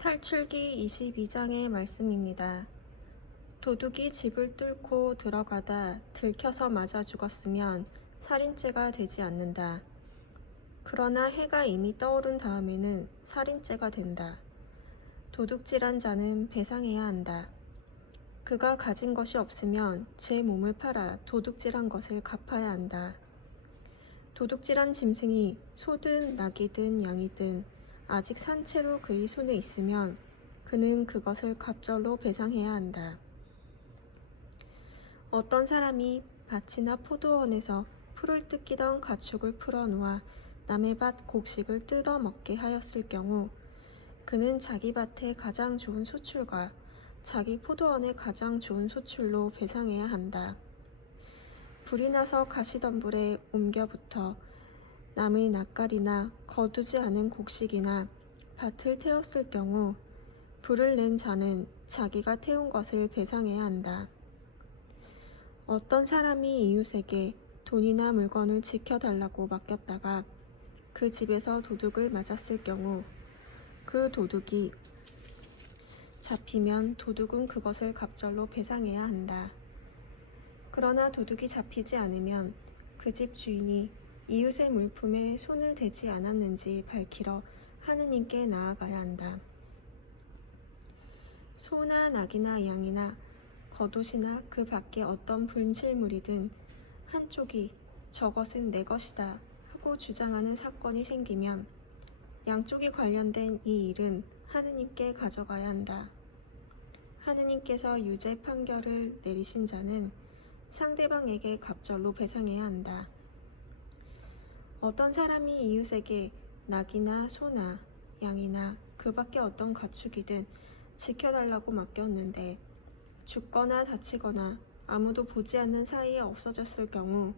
탈출기 22장의 말씀입니다. 도둑이 집을 뚫고 들어가다 들켜서 맞아 죽었으면 살인죄가 되지 않는다. 그러나 해가 이미 떠오른 다음에는 살인죄가 된다. 도둑질한 자는 배상해야 한다. 그가 가진 것이 없으면 제 몸을 팔아 도둑질한 것을 갚아야 한다. 도둑질한 짐승이 소든 낙이든 양이든 아직 산 채로 그의 손에 있으면 그는 그것을 갑절로 배상해야 한다. 어떤 사람이 밭이나 포도원에서 풀을 뜯기던 가축을 풀어놓아 남의 밭 곡식을 뜯어 먹게 하였을 경우 그는 자기 밭의 가장 좋은 소출과 자기 포도원의 가장 좋은 소출로 배상해야 한다. 불이 나서 가시덤불에 옮겨 붙어 남의 낯가리나 거두지 않은 곡식이나 밭을 태웠을 경우 불을 낸 자는 자기가 태운 것을 배상해야 한다. 어떤 사람이 이웃에게 돈이나 물건을 지켜달라고 맡겼다가 그 집에서 도둑을 맞았을 경우 그 도둑이 잡히면 도둑은 그것을 갑절로 배상해야 한다. 그러나 도둑이 잡히지 않으면 그 집 주인이 이웃의 물품에 손을 대지 않았는지 밝히러 하느님께 나아가야 한다. 소나 낙이나 양이나 겉옷이나 그 밖에 어떤 분실물이든 한쪽이 저것은 내 것이다 하고 주장하는 사건이 생기면 양쪽이 관련된 이 일은 하느님께 가져가야 한다. 하느님께서 유죄 판결을 내리신 자는 상대방에게 갑절로 배상해야 한다. 어떤 사람이 이웃에게 낙이나 소나 양이나 그 밖에 어떤 가축이든 지켜달라고 맡겼는데 죽거나 다치거나 아무도 보지 않는 사이에 없어졌을 경우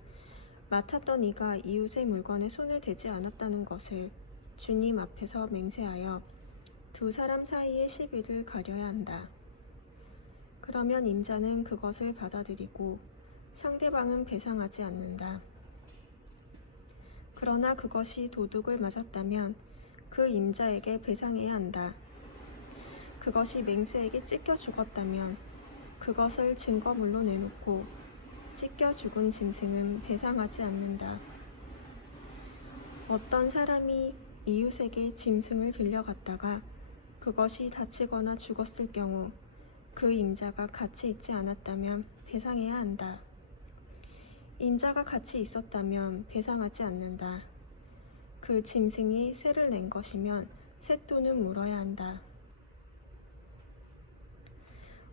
맡았던 이가 이웃의 물건에 손을 대지 않았다는 것을 주님 앞에서 맹세하여 두 사람 사이의 시비를 가려야 한다. 그러면 임자는 그것을 받아들이고 상대방은 배상하지 않는다. 그러나 그것이 도둑을 맞았다면 그 임자에게 배상해야 한다. 그것이 맹수에게 찢겨 죽었다면 그것을 증거물로 내놓고 찢겨 죽은 짐승은 배상하지 않는다. 어떤 사람이 이웃에게 짐승을 빌려갔다가 그것이 다치거나 죽었을 경우 그 임자가 같이 있지 않았다면 배상해야 한다. 임자가 같이 있었다면 배상하지 않는다. 그 짐승이 세를 낸 것이면 쇳돈은 물어야 한다.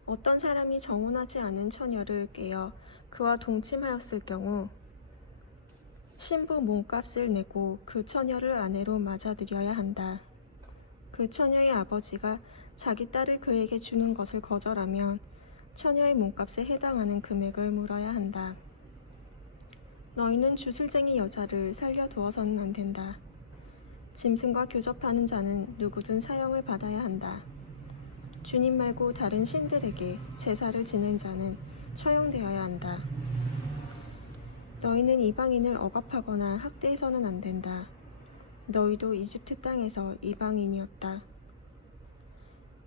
어떤 사람이 정혼하지 않은 처녀를 깨어 그와 동침하였을 경우 신부 몸값을 내고 그 처녀를 아내로 맞아들여야 한다. 그 처녀의 아버지가 자기 딸을 그에게 주는 것을 거절하면 처녀의 몸값에 해당하는 금액을 물어야 한다. 너희는 주술쟁이 여자를 살려두어서는 안 된다. 짐승과 교접하는 자는 누구든 사형을 받아야 한다. 주님 말고 다른 신들에게 제사를 지낸 자는 처형되어야 한다. 너희는 이방인을 억압하거나 학대해서는 안 된다. 너희도 이집트 땅에서 이방인이었다.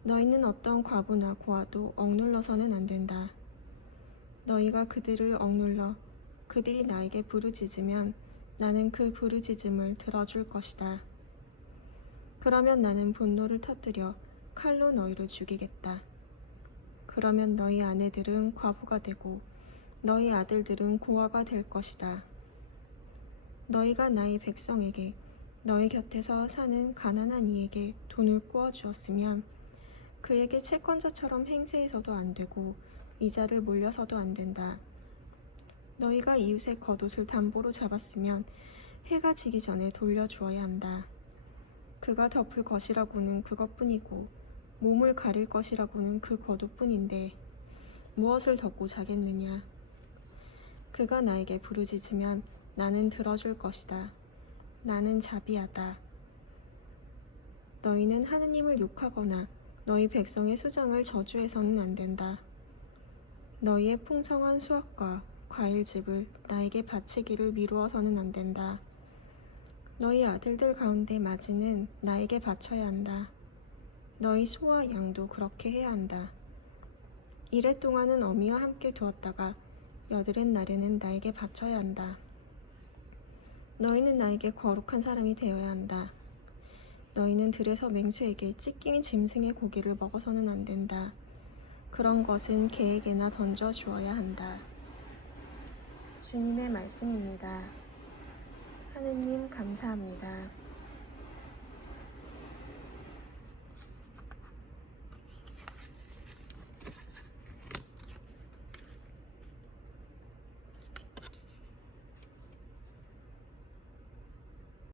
너희는 어떤 과부나 고아도 억눌러서는 안 된다. 너희가 그들을 억눌러 그들이 나에게 부르짖으면 나는 그 부르짖음을 들어줄 것이다. 그러면 나는 분노를 터뜨려 칼로 너희를 죽이겠다. 그러면 너희 아내들은 과부가 되고 너희 아들들은 고아가 될 것이다. 너희가 나의 백성에게 너희 곁에서 사는 가난한 이에게 돈을 꾸어 주었으면 그에게 채권자처럼 행세해서도 안 되고 이자를 몰려서도 안 된다. 너희가 이웃의 겉옷을 담보로 잡았으면 해가 지기 전에 돌려주어야 한다. 그가 덮을 것이라고는 그것뿐이고 몸을 가릴 것이라고는 그 겉옷뿐인데 무엇을 덮고 자겠느냐. 그가 나에게 부르짖으면 나는 들어줄 것이다. 나는 자비하다. 너희는 하느님을 욕하거나 너희 백성의 수정을 저주해서는 안 된다. 너희의 풍성한 수확과 과일즙을 나에게 바치기를 미루어서는 안 된다. 너희 아들들 가운데 마지는 나에게 바쳐야 한다. 너희 소와 양도 그렇게 해야 한다. 이래 동안은 어미와 함께 두었다가 여드렛 날에는 나에게 바쳐야 한다. 너희는 나에게 거룩한 사람이 되어야 한다. 너희는 들에서 맹수에게 찢긴 짐승의 고기를 먹어서는 안 된다. 그런 것은 개에게나 던져 주어야 한다. 주님의 말씀입니다. 하느님 감사합니다.